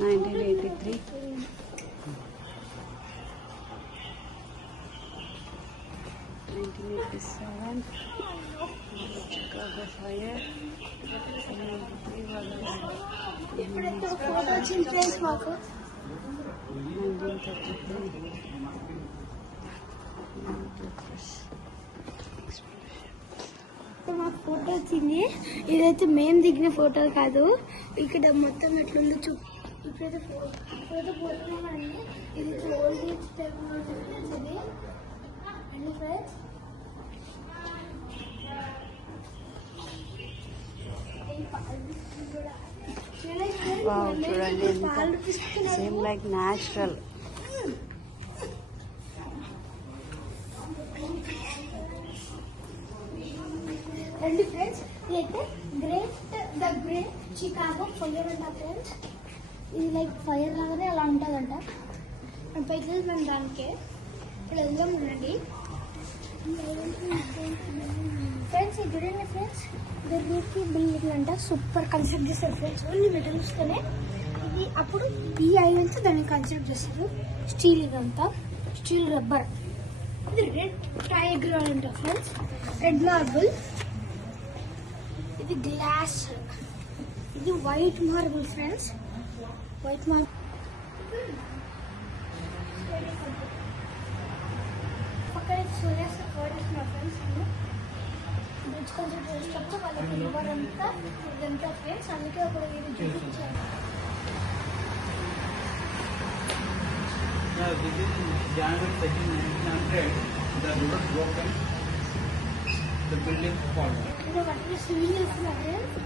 1983. 1987. Chicago fire. 1993 was 1933. మాకు photo వచ్చింది. ఇదైతే మేము దిగిన ఫోటో కాదు. ఇక్కడ మొత్తం ఎట్లుంది ఇప్పుడైతే ఫోటో పోతున్నామండి. ఇది ఓల్డ్ ఇది అండ్ ఫ్రెండ్స్ చూడండి ఎంత సేమ్ లైక్ న్యాచురల్. రండి ఫ్రెండ్స్, ఇదైతే గ్రేట్ చికాగో ఫైర్ అంట ఫ్రెండ్స్. ఇది లైక్ ఫైర్ లాగానే అలా ఉంటుందంట. మేము పైకి వెళ్తున్నాం దానికే. ఇక్కడ వెళ్దాం ఉండండి ఫ్రెండ్స్. ఇది చూడండి ఫ్రెండ్స్, ఇది రూఫ్ బిల్డింగ్ అంట. సూపర్ కన్స్ట్రక్ట్ చేస్తారు ఫ్రెండ్స్. ఓన్లీ మెటల్స్తోనే. ఇది అప్పుడు ఈ ఐరన్తో దాన్ని కన్స్ట్రక్ట్ చేస్తారు. స్టీల్ ఇదంతా స్టీల్ రబ్బర్. ఇది రెడ్ టైగర్ అంట ఫ్రెండ్స్. Red marble. ఇది గ్లాస్. ఇది white marble friends. White marble పక్కన సూర్యాస్త కోడిస్తున్నారు ఫ్రెండ్స్. బ్రిడ్జ్ కొంచెం చూసినప్పుడు వాళ్ళకి ఇవ్వరంతా ఇదంతా ఫ్రెండ్స్. అందుకే ఒక ఇది చూపించారు. This is January 2nd, 1900. The river broken. The building fallen. ఇది వాటిని స్విమ్మింగ్ చేస్తున్నారు friends.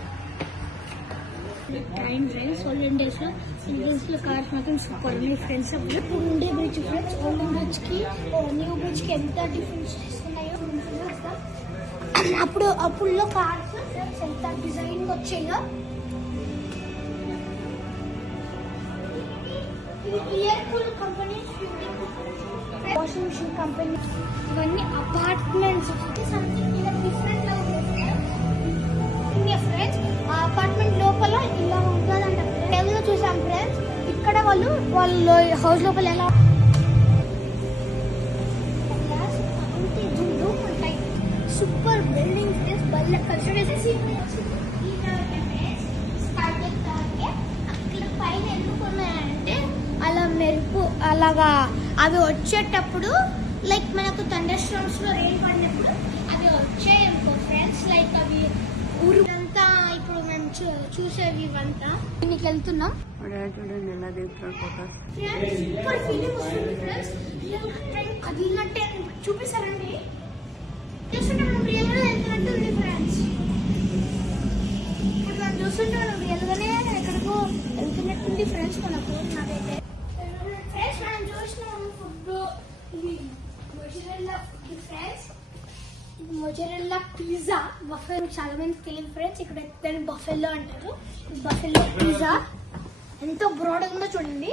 Time friends. Olden days లో సివిల్స్ లో కార్స్ మాత్రం సూపర్ ఉన్నాయి ఫ్రెండ్స్. ఇప్పుడు ఉండే బ్రిడ్జ్ ఫ్రెండ్స్. ఓల్డెన్ బ్రిడ్జ్ కి న్యూ బ్రిడ్జ్ కి ఎంత డిఫరెన్స్ ఇస్తున్నాయో అప్పుడులో కార్స్ ఫ్రెండ్స్ ఎంత డిజైన్ వచ్చాయో. ఇయర్ఫుల్ కంపెనీ, వాషింగ్ మిషన్ కంపెనీ, ఇవన్నీ అపార్ట్మెంట్స్. సంథింగ్ ఇలా డిఫరెంట్ లా ఉంది ఫ్రెండ్స్. ఆ అపార్ట్మెంట్ లోపల ఇలా ఉంటుందంట. టైంలో చూసాం ఫ్రెండ్స్. ఇక్కడ వాళ్ళు హౌస్ లోపల ఎలా ఉంటాయి. Super building friends. బల్ల అక్కడ పైన ఎందుకున్నాయంటే అలా మెరుపు అలాగా అవి వచ్చేటప్పుడు లైక్ మనకు థండర్ స్టార్మ్స్ లో రెయిన్ పడినప్పుడు అవి వచ్చాయి అనుకో ఫ్రెండ్స్. లైక్ అవి ఊరంతా ఇప్పుడు మేము చూసేవి ఇవంతా. దీనికి వెళ్తున్నాం. చూడండి ఎలా దిగుతున్నారు ఫోటోస్. సూపర్ ఫీలింగ్ వస్తుంది ఫ్రెండ్స్. అది ఇలాంటి చూపిస్తారండి. చూస్తుంటే మనం రియల్ గా వెళ్తున్నట్టు ఉంది ఫ్రెండ్స్. ఇప్పుడు మనం చూస్తుంటే మనం రియల్ గానే ఎక్కడికో వెళ్తున్నట్టుంది ఫ్రెండ్స్. మనకు నాకైతే ఫ్రెండ్స్ మనం చూసినాము ఫుడ్. ఇది mozzarella food friends. Mozzarella pizza. Buffalo చాలా మంది తెలియదు ఫ్రెండ్స్. ఇక్కడ దాన్ని బఫెలో అంటారు. బఫెలో పిజ్జా ఎంతో బ్రాడ్ ఉందో చూడండి.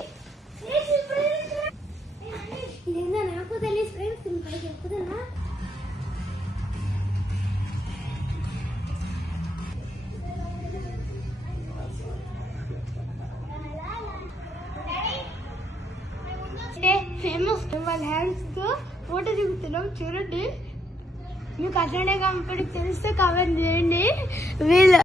ఇదేందో నాకు తెలియదు ఫ్రెండ్స్. దీని పైకి ఎక్కుతున్నా. ఫేమస్ వాళ్ళ హ్యాండ్స్ తో ఫోటో దిగుతున్నాం చూడండి. మీకు అట్లనే కంపెనీ తెలిస్తే కామెంట్ చేయండి. వీళ్ళ